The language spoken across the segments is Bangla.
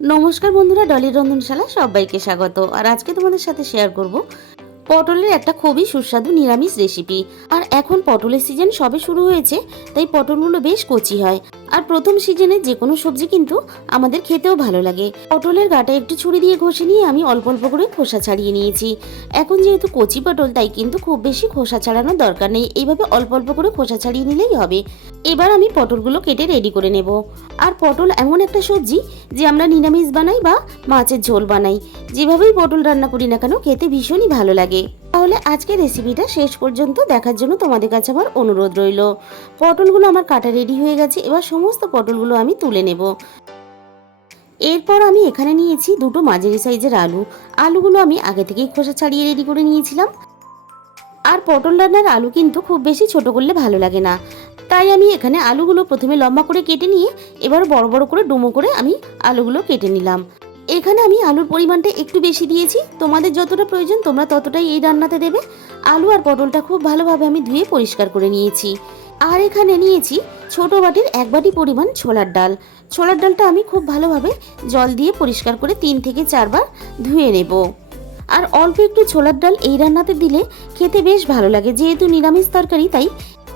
নমস্কার বন্ধুরা, ডলির রন্ধনশালায় সবাইকে স্বাগত। আর আজকে তোমাদের সাথে শেয়ার করব পটলের একটা খুবই সুস্বাদু নিরামিষ রেসিপি। আর এখন পটলের সিজন সবে শুরু হয়েছে, তাই পটলগুলো বেশ কচি হয়। আর প্রথম সিজনে যে কোনো সবজি কিন্তু আমাদের খেতেও ভালো লাগে। পটলের গাটা একটু ছুরি দিয়ে ঘষে নিয়ে আমি অল্প অল্প করে খোসা ছাড়িয়ে নিয়েছি। এখন যেহেতু কচি পটল, তাই কিন্তু খুব বেশি খোসা ছাড়ানোর দরকার নেই, এইভাবে অল্প অল্প করে খোসা ছাড়িয়ে নিলেই হবে। এবার আমি পটলগুলো কেটে রেডি করে নেব। আর পটল এমন একটা সবজি যে আমরা নিরামিষ বানাই বা মাছের ঝোল বানাই, যেভাবেই পটল রান্না করি না কেন খেতে ভীষণই ভালো লাগে। তাহলে আজকে রেসিপিটা শেষ পর্যন্ত দেখার জন্য তোমাদের কাছে আমার অনুরোধ রইল। পটলগুলো আমার কাটা রেডি হয়ে গেছে, এবার সমস্ত পটলগুলো আমি তুলে নেব। এরপর আমি এখানে নিয়েছি দুটো মাঝারি সাইজের আলুগুলো আমি আগে থেকেই খোসা ছাড়িয়ে রেডি করে নিয়েছিলাম। আর পটল রান্নার আলু কিন্তু খুব বেশি ছোট করলে ভালো লাগে না, তাই আমি এখানে আলুগুলো প্রথমে লম্বা করে কেটে নিয়ে এবার বড় বড় করে ডুমো করে আমি আলুগুলো কেটে নিলাম। এখানে আমি আলুর পরিমাণটা একটু বেশি দিয়েছি, তোমাদের যতটা প্রয়োজন তোমরা ততটাই এই রান্নাতে দেবে। আলু আর পটলটা খুব ভালোভাবে আমি ধুয়ে পরিষ্কার করে নিয়েছি। আর এখানে নিয়েছি ছোট বাটির 1 বাটি পরিমাণ ছোলার ডাল। ছোলার ডালটা আমি খুব ভালোভাবে জল দিয়ে পরিষ্কার করে 3 থেকে 4 বার ধুয়ে নেব। আর অল্প একটু ছোলার ডাল এই রান্নাতে দিলে খেতে বেশ ভালো লাগে, যেহেতু নিরামিষ তরকারি তাই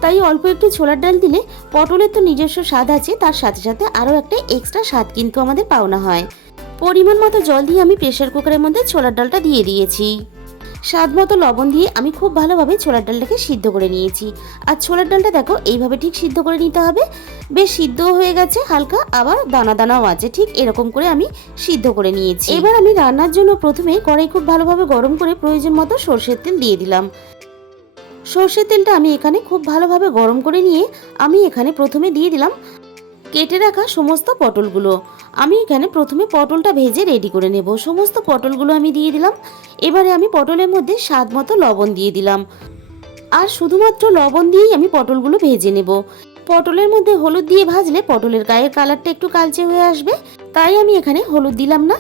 তাই অল্প একটু ছোলার ডাল দিলে পটলের তো নিজস্ব স্বাদ আছে, তার সাথে সাথে আরও একটা এক্সট্রা স্বাদ কিন্তু আমাদের পাওনা হয়। পরিমাণ মতো জল দিয়ে আমি প্রেসার কুকারের মধ্যে ছোলার ডালটা দিয়ে দিয়েছি। স্বাদ মতো লবণ দিয়ে আমি খুব ভালোভাবে ছোলার ডালটাকে সিদ্ধ করে নিয়েছি। আর ছোলার ডালটা দেখো এইভাবে ঠিক সিদ্ধ করে নিতে হবে। বেশ সিদ্ধও হয়ে গেছে, হালকা আবার দানা দানাও আছে, ঠিক এরকম করে আমি সিদ্ধ করে নিয়েছি। এবার আমি রান্নার জন্য প্রথমে কড়াই খুব ভালোভাবে গরম করে প্রয়োজন মতো সর্ষের তেল দিয়ে দিলাম। সর্ষের তেলটা আমি এখানে খুব ভালোভাবে গরম করে নিয়ে আমি এখানে প্রথমে দিয়ে দিলাম কেটে রাখা সমস্ত পটলগুলো। আমি এখানে প্রথমে পটলটা ভেজে রেডি করে নেব। সমস্ত পটলগুলো আমি দিয়ে দিলাম। এবারে আমি পটলের মধ্যে স্বাদ মতো লবণ দিয়ে দিলাম। আর শুধুমাত্র লবণ দিয়েই আমি পটলগুলো ভেজে নেব। পটলের মধ্যে হলুদ দিয়ে ভাজলে পটলের গায়ের কালারটা একটু কালচে হয়ে আসবে, তাই আমি এখানে হলুদ দিলাম না।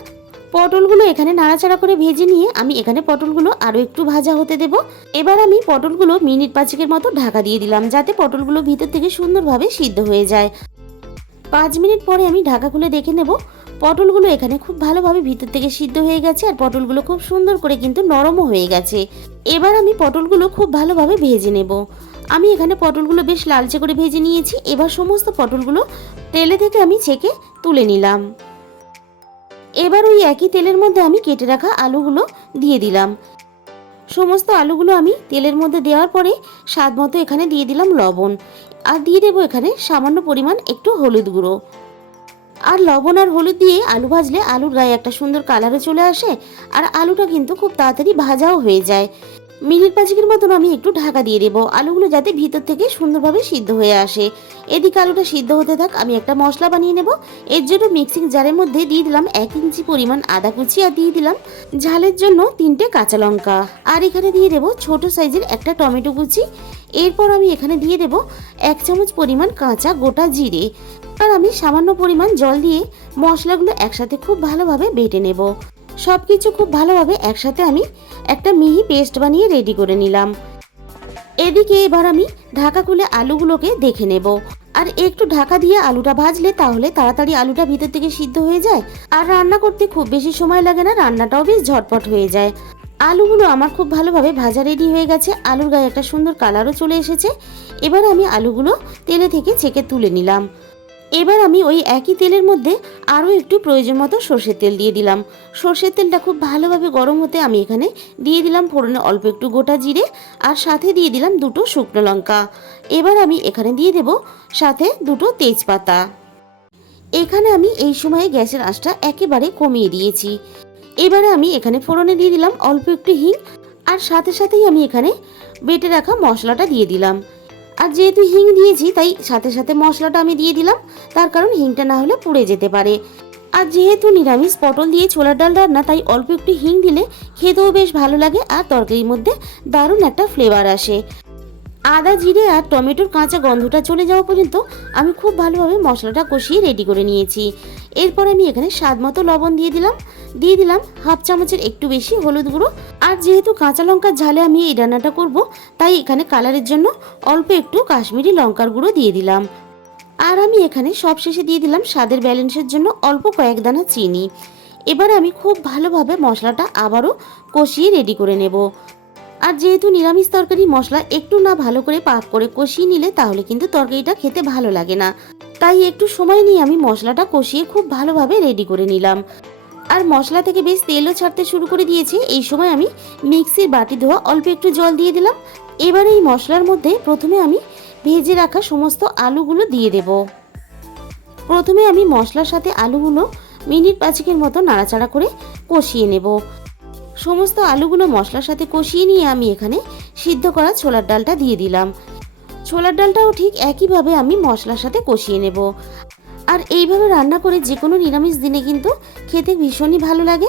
পটলগুলো এখানে নাড়াচাড়া করে ভেজে নিয়ে আমি এখানে পটলগুলো আরও একটু ভাজা হতে দেব। এবার আমি পটলগুলো মিনিট 5 মতো ঢাকা দিয়ে দিলাম, যাতে পটলগুলো ভিতর থেকে সুন্দরভাবে সিদ্ধ হয়ে যায়। 5 মিনিট পরে আমি ঢাকা খুলে দেখে নেব। পটলগুলো এখানে খুব ভালোভাবে ভিতর থেকে সিদ্ধ হয়ে গেছে, আর পটলগুলো খুব সুন্দর করে কিন্তু নরমও হয়ে গেছে। এবার আমি পটলগুলো খুব ভালোভাবে ভেজে নেব। আমি এখানে পটলগুলো বেশ লালচে করে ভেজে নিয়েছি। এবার সমস্ত পটলগুলো তেলে থেকে আমি ছেঁকে তুলে নিলাম। এবার ওই একই তেলের মধ্যে আমি কেটে রাখা আলুগুলো দিয়ে দিলাম। সমস্ত আলুগুলো আমি তেলের মধ্যে দেওয়ার পরে স্বাদ মতো এখানে দিয়ে দিলাম লবণ। আর দিয়ে দেবো এখানে সামান্য পরিমাণ একটু হলুদ গুঁড়ো। আর লবণ আর হলুদ দিয়ে আলু ভাজলে আলুর গায়ে একটা সুন্দর কালারও চলে আসে, আর আলুটা কিন্তু খুব তাড়াতাড়ি ভাজাও হয়ে যায়। মিনিট 5 মতন আমি একটু ঢাকা দিয়ে দেবো, আলুগুলো যাতে ভিতর থেকে সুন্দরভাবে সিদ্ধ হয়ে আসে। এদিকে আলুটা সিদ্ধ হতে থাক, আমি একটা মশলা বানিয়ে নেব। এর জন্য মিক্সিং জারের মধ্যে দিয়ে দিলাম 1 ইঞ্চি পরিমাণ আদা কুচি, আর দিয়ে দিলাম ঝালের জন্য 3টে কাঁচা লঙ্কা। আর এখানে দিয়ে দেবো ছোট সাইজের একটা টমেটো কুচি। এরপর আমি এখানে দিয়ে দেবো 1 চামচ পরিমাণ কাঁচা গোটা জিরে। আর আমি সামান্য পরিমাণ জল দিয়ে মশলাগুলো একসাথে খুব ভালোভাবে বেটে নেব। সব কিছু খুব ভালোভাবে একসাথে আমি একটা মিহি পেস্ট বানিয়ে রেডি করে নিলাম। এদিকে এবার আমি ঢাকা খুলে আলুগুলোকে দেখে নেব। আর একটু ঢাকা দিয়ে আলুটা ভাজলে তাহলে তাড়াতাড়ি আলুটা ভিতর থেকে সিদ্ধ হয়ে যায়, আর রান্না করতে খুব বেশি সময় লাগে না, রান্নাটাও বেশ ঝটপট হয়ে যায়। আলুগুলো আমার খুব ভালোভাবে ভাজা রেডি হয়ে গেছে, আলুর গায়ে একটা সুন্দর কালারও চলে এসেছে। এবার আমি আলুগুলো তেলে থেকে ছেঁকে তুলে নিলাম। এবার আমি ওই একই তেলের মধ্যে আরও একটু প্রয়োজন মতো সর্ষের তেল দিয়ে দিলাম। সর্ষের তেলটা খুব ভালোভাবে গরম হতে আমি এখানে দিয়ে দিলাম ফোড়নে অল্প একটু গোটা জিরে, আর সাথে দিয়ে দিলাম 2টো শুকনো লঙ্কা। এবার আমি এখানে দিয়ে দেব সাথে 2টো তেজপাতা। এখানে আমি এই সময়ে গ্যাসের আঁচটা একেবারে কমিয়ে দিয়েছি। এবারে আমি এখানে ফোড়নে দিয়ে দিলাম অল্প একটু হিং, আর সাথে সাথেই আমি এখানে বেটে রাখা মশলাটা দিয়ে দিলাম। আর যেহেতু হিং দিয়েছি তাই সাথে সাথে মশলাটা আমি দিয়ে দিলাম, তার কারণ হিংটা না হলে পুড়ে যেতে পারে। আর যেহেতু নিরামিষ পটল দিয়ে ছোলার ডাল রান্না, তাই অল্প একটু হিং দিলে খেতেও বেশ ভালো লাগে, আর তরকারির মধ্যে দারুণ একটা ফ্লেভার আসে। আদা জিরে আর টমেটোর কাঁচা গন্ধটা চলে যাওয়া পর্যন্ত আমি খুব ভালোভাবে মশলাটা কষিয়ে রেডি করে নিয়েছি। এরপর আমি এখানে স্বাদ মতো লবণ দিয়ে দিলাম 1/2 চামচের একটু বেশি হলুদ গুঁড়ো। আর যেহেতু কাঁচা লঙ্কার ঝালে আমি এই রান্নাটা করব, তাই এখানে কালারের জন্য অল্প একটু কাশ্মীরি লঙ্কার গুঁড়ো দিয়ে দিলাম। আর আমি এখানে সবশেষে দিয়ে দিলাম স্বাদের ব্যালেন্সের জন্য অল্প কয়েক দানা চিনি। এবার আমি খুব ভালোভাবে মশলাটা আবারও কষিয়ে রেডি করে নেব। আর যেহেতু নিরামিষ তরকারি মশলা একটু না ভালো করে পাক করে কষিয়ে নিলে তাহলে কিন্তু তরকারিটা খেতে ভালো লাগে না। তাই একটু সময় নিয়ে আমি মশলাটা কষিয়ে খুব ভালোভাবে রেডি করে নিলাম। আর মশলা থেকে বেশ তেলও ছাড়তে শুরু করে দিয়েছে। এই সময় আমি মিক্সির বাটি ধোয়া অল্প একটু জল দিয়ে দিলাম। এবার এই মশলার মধ্যে প্রথমে আমি ভেজে রাখা সমস্ত আলুগুলো দিয়ে দেব। প্রথমে আমি মশলার সাথে আলুগুলো মিনিট 5 মতো নাড়াচাড়া করে কষিয়ে নেব। সমস্ত আলুগুলো মশলার সাথে কষিয়ে নিয়ে আমি এখানে সিদ্ধ করা ছোলার ডালটা দিয়ে দিলাম। ছোলার ডালটাও ঠিক একইভাবে আমি মশলার সাথে কষিয়ে নেব। আর এইভাবে রান্না করে যে কোনো নিরামিষ দিনে কিন্তু খেতে ভীষণই ভালো লাগে।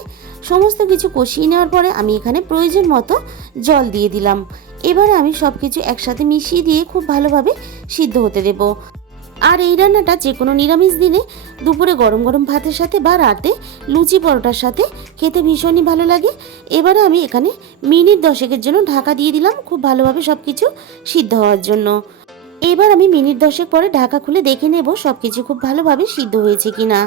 সমস্ত কিছু কষিয়ে নেওয়ার পরে আমি এখানে প্রয়োজন মতো জল দিয়ে দিলাম। এবারে আমি সব কিছু একসাথে মিশিয়ে দিয়ে খুব ভালোভাবে সিদ্ধ হতে দেব। আর এই রান্নাটা যে কোনো নিরামিষ দিনে দুপুরে গরম গরম ভাতের সাথে বা রাতে লুচি পরোটার সাথে খেতে ভীষণই ভালো লাগে। এবারে আমি এখানে মিনিট 10 জন্য ঢাকা দিয়ে দিলাম খুব ভালোভাবে সব কিছু সিদ্ধ হওয়ার জন্য। এবার আমি মিনিট 10 পরে ঢাকা খুলে দেখে নেব সব কিছু খুব ভালোভাবে সিদ্ধ হয়েছে কিনা।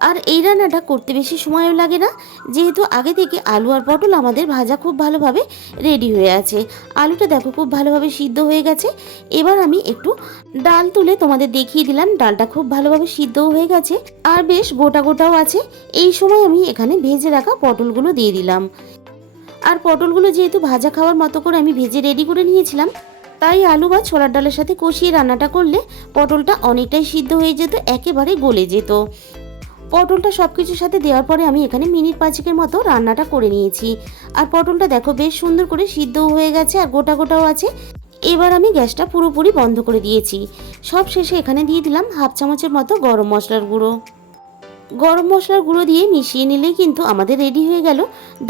আর এই রান্নাটা করতে বেশি সময়ও লাগে না, যেহেতু আগে থেকে আলু আর পটল আমাদের ভাজা খুব ভালোভাবে রেডি হয়ে আছে। আলুটা দেখো খুব ভালোভাবে সিদ্ধ হয়ে গেছে। এবার আমি একটু ডাল তুলে তোমাদের দেখিয়ে দিলাম, ডালটা খুব ভালোভাবে সিদ্ধও হয়ে গেছে আর বেশ গোটা গোটাও আছে। এই সময় আমি এখানে ভেজে রাখা পটলগুলো দিয়ে দিলাম। আর পটলগুলো যেহেতু ভাজা খাওয়ার মতো করে আমি ভেজে রেডি করে নিয়েছিলাম, তাই আলু বা ছোলার ডালের সাথে কষিয়ে রান্নাটা করলে পটলটা অনেকটাই সিদ্ধ হয়ে যেত, একেবারে গলে যেত। পটলটা সব কিছুর সাথে দেওয়ার পরে আমি এখানে মিনিট 5 মতো রান্নাটা করে নিয়েছি। আর পটলটা দেখো বেশ সুন্দর করে সিদ্ধও হয়ে গেছে আর গোটা গোটাও আছে। এবার আমি গ্যাসটা পুরোপুরি বন্ধ করে দিয়েছি। সব শেষে এখানে দিয়ে দিলাম হাফ চামচের মতো গরম মশলার গুঁড়ো। গরম মশলার গুঁড়ো দিয়ে মিশিয়ে নিলেই কিন্তু আমাদের রেডি হয়ে গেল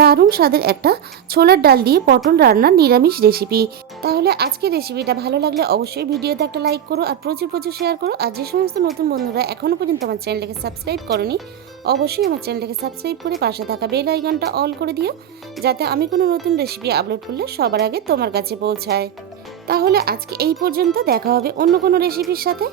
দারুণ স্বাদের একটা ছোলার ডাল দিয়ে পটল রান্নার নিরামিষ রেসিপি। তাহলে আজকের রেসিপিটা ভালো লাগলে অবশ্যই ভিডিওতে একটা লাইক করো আর প্রচুর প্রচুর শেয়ার করো। আর যে সমস্ত নতুন বন্ধুরা এখনও পর্যন্ত আমার চ্যানেলটাকে সাবস্ক্রাইব করনি, অবশ্যই আমার চ্যানেলটাকে সাবস্ক্রাইব করে পাশে থাকা বেল আইকনটা অল করে দিও, যাতে আমি কোনো নতুন রেসিপি আপলোড করলে সবার আগে তোমার কাছে পৌঁছায়। তাহলে আজকে এই পর্যন্ত, দেখা হবে অন্য কোনো রেসিপির সাথে।